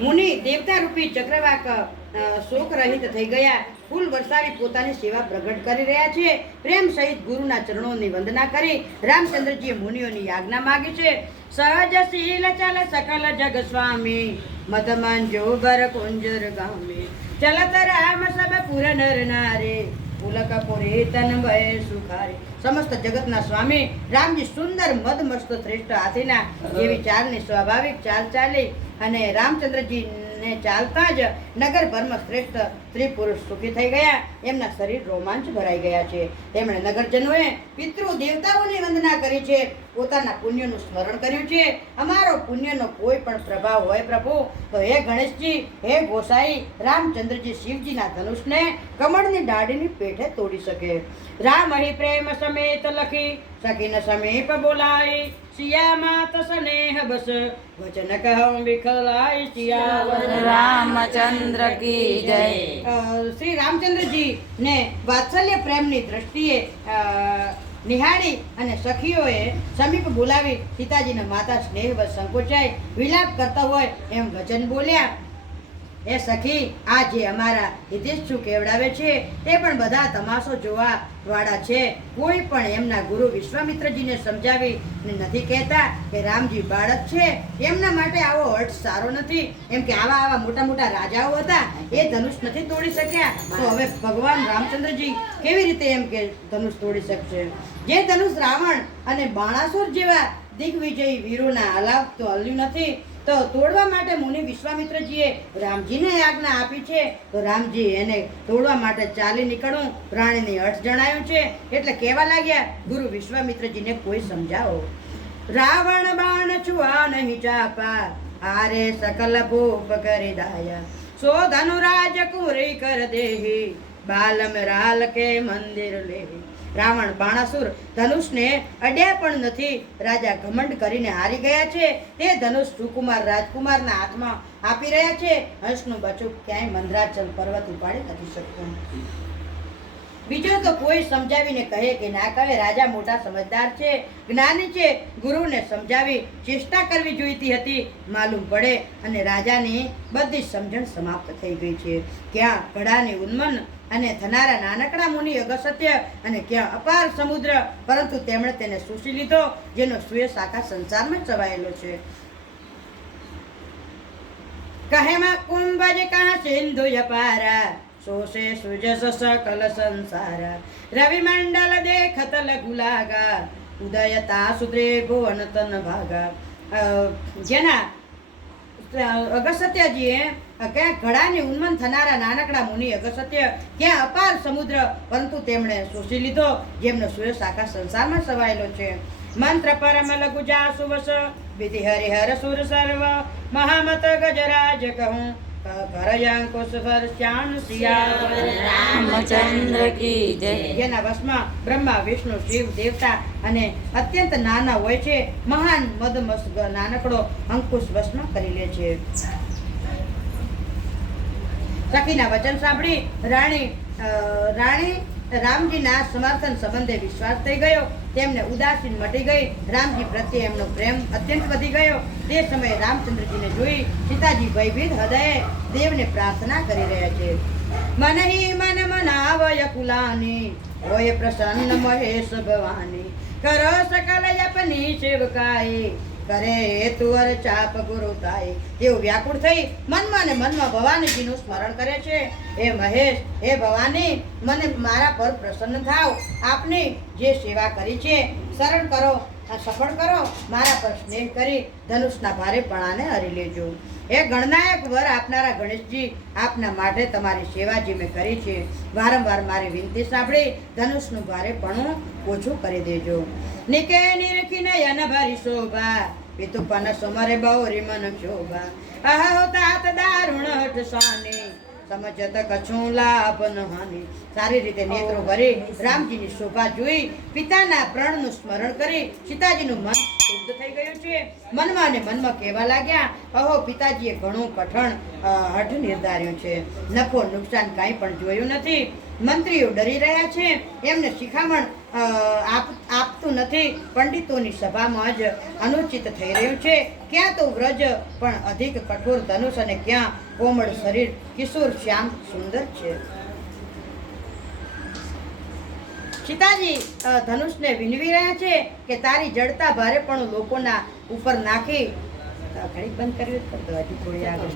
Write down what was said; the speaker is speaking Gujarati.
મુનિ દેવતા રૂપી ચક્રવાક શોક રહિત થઈ ગયા. ફૂલ વરસાવી પોતાની સેવા પ્રગટ કરી રહ્યા છે. પ્રેમ સહિત ગુરુના ચરણોની વંદના કરી રામચંદ્રજીએ મુનિઓની આજ્ઞા માગી છે. સહજ શીલ ચલ સકલ જગ સ્વામી મત મંજો બર કુંજર ગામે ચલત રામ સબ પુર નર નારે પુલક પુરે તન ભય સુખારે. સમસ્ત જગતના સ્વામી રામજી સુંદર મદ મસ્ત શ્રેષ્ઠ હાથીના એવી ચાલની સ્વાભાવિક ચાલ ચાલી અને રામચંદ્રજી ને ચાલતા જ નગરભરમાં શ્રેષ્ઠ સ્ત્રી પુરુષ સુખી થઈ ગયા. એમના શરીર રોમાંચ ભરાઈ ગયા છે. તેમણે નગરજનોએ પિતૃ દેવતાઓની વંદના કરી છે. પોતાના પુણ્યનું સ્મરણ કર્યું છે. અમારો પુણ્યનો કોઈ પણ પ્રભાવ હોય પ્રભુ તો હે ગણેશજી, હે ગોસાઈ, રામચંદ્રજી શિવજીના ધનુષને કમળની દાઢીની પેઠે તોડી શકે. રામ અહીં પ્રેમ સમેત લખી સખીન સમીપ બોલાઈ સિયા માત સ્નેહ બસ વચન કહું વિખલાઈ સિયાવર રામચંદ્ર કી જય. શ્રી રામચંદ્રજી ને વાત્સલ્ય પ્રેમની દ્રષ્ટિએ નિહાળી અને સખીઓએ સમીપ બોલાવી સીતાજીના માતા સ્નેહવશ સંકોચાઈ વિલાપ કરતા હોય એમ વચન બોલ્યા. એ સખી, આ જે અમારા હિતેશુ કેવડાવે છે તે પણ બધા તમાશો જોવા વાળા છે. કોઈ પણ એમના ગુરુ વિશ્વામિત્રજીને સમજાવી નથી કહેતા કે રામજી બાળક છે, એમના માટે આવો અર્થ સારો નથી. એમ કે આવા મોટા મોટા રાજાઓ હતા, એ ધનુષ નથી તોડી શક્યા, તો હવે ભગવાન રામચંદ્રજી કેવી રીતે એમ કે ધનુષ તોડી શકશે? જે ધનુષ રાવણ અને બાણાસુર જેવા દિગ્વિજયી વીરોના હલાવ તો હલ્યું નથી, તો તોડવા માટે મુનિ વિશ્વામિત્રજીએ રામજીને આજ્ઞા આપી છે. તો રામજી એને તોડવા માટે ચાલી નીકળવું પ્રાણીની અર્થ જણાયું છે. એટલે કહેવા લાગ્યા, ગુરુ વિશ્વામિત્રજીને કોઈ સમજાવો. રાવણ બાણ છુઆ નહીં ચાપા આરે સકલ ભૂપ કરી દાયા સો ધનુરાજ કુરી કર દેહી બાલમ રાલ કે મંદિર લેહી. રાવણ બાણાસુર ધનુષને અડ્યા પણ નથી. રાજા ઘમંડ કરીને હારી ગયા છે. તે ધનુષ સુકુમાર રાજકુમારના હાથમાં આપી રહ્યા છે. હંસનું બચ્ચું ક્યાંય મંદરાચલ પર્વત ઉપાડી નથી શકતું. બીજો તો કોઈ સમજાવીને કહે કે ના કહે. રાજા મોટા સમજદાર છે, જ્ઞાની છે. ગુરુને સમજાવી ચેષ્ટા કરવી જોઈતી હતી. માલુમ પડે અને રાજાની બધી સમજણ સમાપ્ત થઈ ગઈ છે. ક્યાં ઘડાની ઉન્મન અને થનારા નાનકડા મુનિ અગસ્ત્ય અને ક્યાં અપાર સમુદ્ર, પરંતુ તેમણે તેને શોષી લીધો, જેનો સુયશ આખા સંસારમાં ચવાયેલો છે. કહેમાં કુંભજ કહા સિંધુ અપારા શોષે સુજસ સકલ સંસારા રવિ મંડલ દેખત લઘુ લાગા ઉદયતા સુદ્રે ભુવન તન ભાગા. જેના અગસ્ત્યજીએ ક્યાં ઘડાની ઉન્મન થનારા નાનકડા મુનિ અગસ્ત્ય, ક્યાં અપાર સમુદ્ર, પરંતુ તેમણે શોષી લીધો, જેમનો સુયશ આખા સંસારમાં સવાયેલો છે. મંત્ર પરમ લઘુ જાસુ વસ વિધિ હરિહર સુર સર્વ મહામત ગજરાજ કહું રામચંદ્ર કી જય. જેના વશમાં બ્રહ્મા વિષ્ણુ શિવ દેવતા અને અત્યંત નાના હોય છે. મહાન મદમસ્ત નાનકડો અંકુશ વશમાં કરી લે છે. સખીના વચન સાંભળી રાણી રામજીના સમર્થન સંબંધે વિશ્વાસ થઈ ગયો. તેમને ઉદાસીન મટી ગઈ. રામજી પ્રત્યે એમનો પ્રેમ અત્યંત વધી ગયો. તે સમયે રામચંદ્રજીને જોઈ સીતાજી ભયભીત હૃદયે દેવને પ્રાર્થના કરી રહ્યા છે. મનહી મન મનાવય કુલાની હોય પ્રસન્ન મહેશ ભવાની કરો સકલ યપની સેવકાઈ કરે તુવર ચાપ ગુરુ તાઈ. તેઓ વ્યાકુળ થઈ મનમાં ને મનમાં ભવાનીજીનું સ્મરણ કરે છે. હે મહેશ, હે ભવાની, મને મારા પર પ્રસન્ન થાવ. આપની જે સેવા કરી છે સરળ કરો, સફળ કરો. મારા પર સ્નેહ કરી ધનુષના ભારેપણાને હરી લેજો. હે ગણનાયક વર આપનારા ગણેશજી, આપના માટે તમારી સેવા જે મેં કરી છે, વારંવાર મારી વિનંતી સાંભળી ધનુષનું ભારેપણું ઓછું કરી દેજો. નિકે નિરખીને યન ભરી શોભા પિતુપન સમરે બૌરી મન શોભા આહ હોતા દારુણ હઠ સાની સમજત કછું લાભ ન હાનિ. સારી રીતે નેત્રો ભરી રામજીની શોભા જોઈ પિતાના પ્રાણનું સ્મરણ કરી સીતાજીનું મન શુદ્ધ થઈ ગયું છે. મનમાં ને મનમાં કહેવા લાગ્યા, અહો પિતાજીએ ઘણું કઠણ હઠ નિર્ધાર્યું છે. નફો નુકસાન કાંઈ પણ જોયું નથી. મંત્રીઓ ડરી રહ્યા છે. એમને શિખામણ આપતું નથી. પંડિતોની સભામાં જ અનુચિત થઈ રહ્યું છે. ક્યાં તો વ્રજ પણ અધિક કઠોર ધનુષ અને ક્યાં કોમળ શરીર કિશોર શ્યામ સુંદર છે. સીતાજી ધનુષને વિનવી રહ્યા છે કે તારી જડતા ભારે પણ લોકોના ઉપર નાખી ઘડીક બંધ કર્યું હજુ થોડી આગળ